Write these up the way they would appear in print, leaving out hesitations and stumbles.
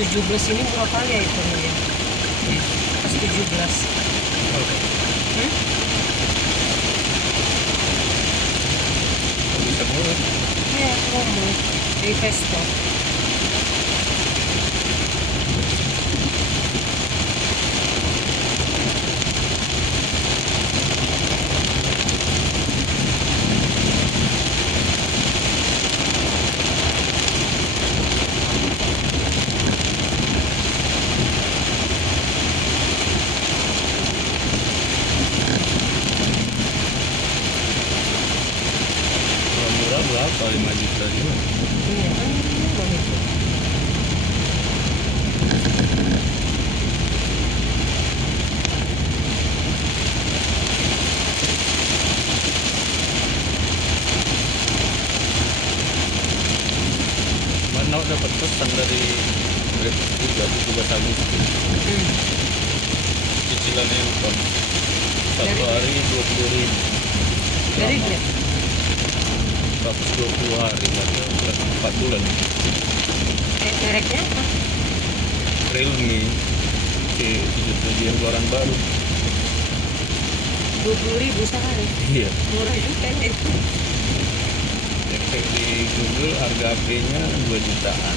17 ini murah kali ya itu ya. Pas 17. Hmm? Bisa murah. Iya, ngomong di Vespa. Kalau murah berapa? 5 juta juga. Iya kan murah itu. Mana dapat pesan dari mereka juga 17 Agustus. Cicilan handphone. Satu Dari- hari 20.000. Dari Lama. Grab. 120 hari, berarti 4 bulan. Mereknya apa? Realme C7 yang keluaran baru. 20.000 sehari. Iya. Murah juga ya itu. Cek di Google harga HP-nya 2 jutaan.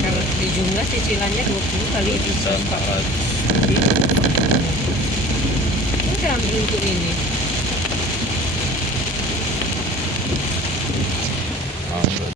Kalau di jumlah cicilannya 20 kali 2 juta 400. Udah ambil untuk ini. Ah,